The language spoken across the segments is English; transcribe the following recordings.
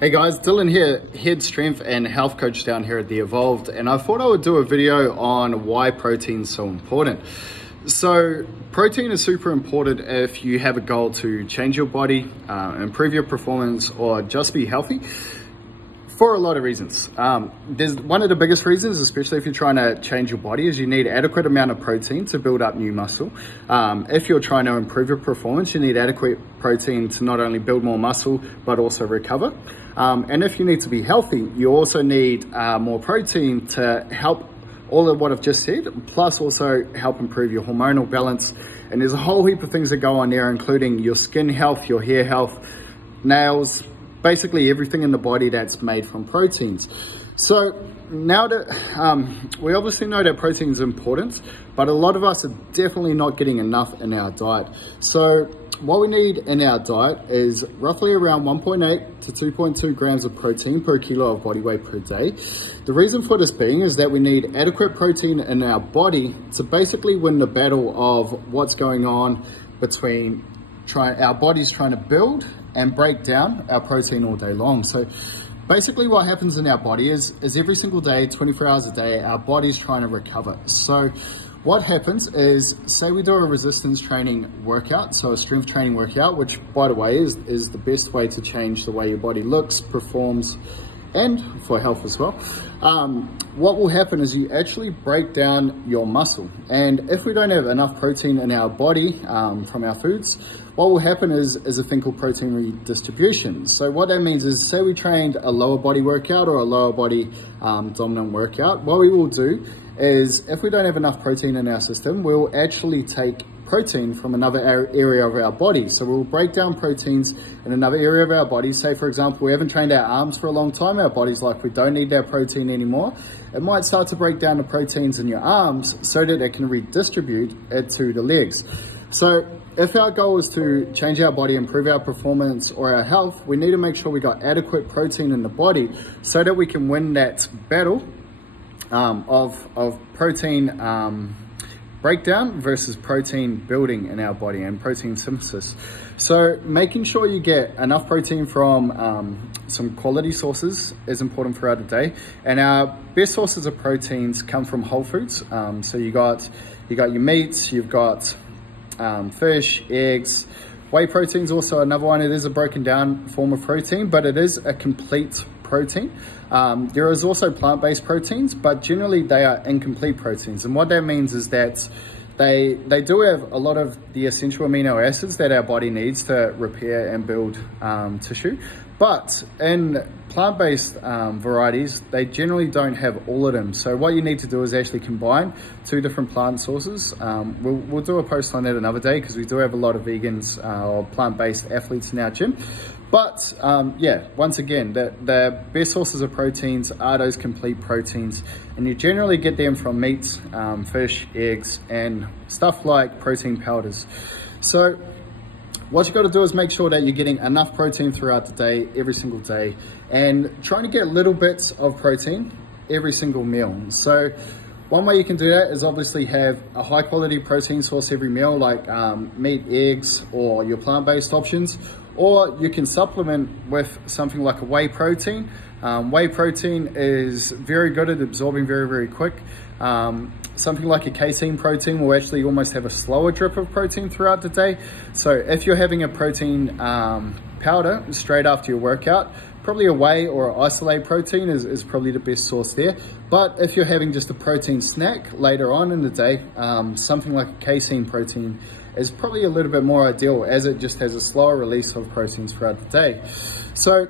Hey guys, Dylan here, head strength and health coach down here at The Evolved, and I thought I would do a video on why protein is so important. So protein is super important if you have a goal to change your body, improve your performance, or just be healthy, for a lot of reasons. There's one of the biggest reasons, especially if you're trying to change your body, is you need adequate amount of protein to build up new muscle. If you're trying to improve your performance, you need adequate protein to not only build more muscle, but also recover. And if you need to be healthy, you also need more protein to help all of what I've just said, plus also help improve your hormonal balance. And there's a whole heap of things that go on there, including your skin health, your hair health, nails, basically everything in the body that's made from proteins. So now that we obviously know that protein is important, but a lot of us are definitely not getting enough in our diet. So what we need in our diet is roughly around 1.8 to 2.2 grams of protein per kilo of body weight per day. The reason for this being is that we need adequate protein in our body to basically win the battle of what's going on between our bodies trying to build and break down our protein all day long. So basically what happens in our body is every single day, 24 hours a day, our body's trying to recover. So what happens is, say we do a resistance training workout, so a strength training workout, which by the way is the best way to change the way your body looks, performs, and for health as well. What will happen is you actually break down your muscle. And if we don't have enough protein in our body from our foods, what will happen is a thing called protein redistribution. So what that means is, say we trained a lower body workout or a lower body dominant workout, what we will do is, if we don't have enough protein in our system, we'll actually take protein from another area of our body. So we'll break down proteins in another area of our body. Say for example, we haven't trained our arms for a long time, our body's like, we don't need that protein anymore. It might start to break down the proteins in your arms so that it can redistribute it to the legs. So if our goal is to change our body, improve our performance or our health, we need to make sure we got adequate protein in the body so that we can win that battle of protein breakdown versus protein building in our body and protein synthesis. So making sure you get enough protein from some quality sources is important throughout the day. And our best sources of proteins come from whole foods. So you got your meats, you've got fish, eggs. Whey protein is also another one. It is a broken down form of protein, but it is a complete protein. There is also plant-based proteins, but generally they are incomplete proteins. And what that means is that they do have a lot of the essential amino acids that our body needs to repair and build tissue. But in plant-based varieties, they generally don't have all of them. So what you need to do is actually combine two different plant sources. We'll do a post on that another day, because we do have a lot of vegans or plant-based athletes in our gym. But yeah, once again, the best sources of proteins are those complete proteins, and you generally get them from meats, fish, eggs, and stuff like protein powders. So what you got to do is make sure that you're getting enough protein throughout the day, every single day, and trying to get little bits of protein every single meal. So one way you can do that is obviously have a high quality protein source every meal, like meat, eggs, or your plant-based options. Or you can supplement with something like a whey protein. Whey protein is very good at absorbing very, very quick. Something like a casein protein will actually almost have a slower drip of protein throughout the day. So if you're having a protein powder straight after your workout, probably a whey or isolate protein is probably the best source there. But if you're having just a protein snack later on in the day, something like a casein protein is probably a little bit more ideal, as it just has a slower release of proteins throughout the day. So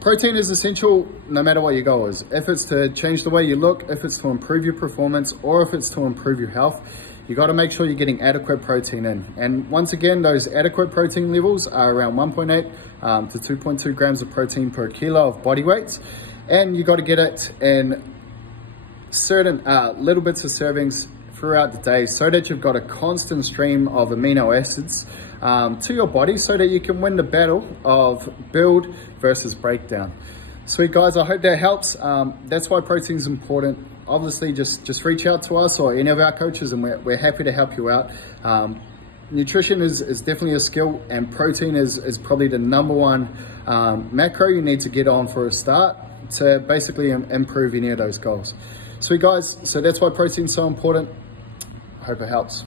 protein is essential no matter what your goal is. If it's to change the way you look, if it's to improve your performance, or if it's to improve your health, you got to make sure you're getting adequate protein in. And once again, those adequate protein levels are around 1.8 to 2.2 grams of protein per kilo of body weight. And you got to get it in certain little bits of servings throughout the day, so that you've got a constant stream of amino acids to your body, so that you can win the battle of build versus breakdown. Sweet guys, I hope that helps. That's why protein is important. Obviously just reach out to us or any of our coaches, and we're happy to help you out. nutrition is definitely a skill, and protein is probably the number one macro you need to get on for a start to basically improve any of those goals. Sweet guys, so that's why protein's so important. Hope it helps.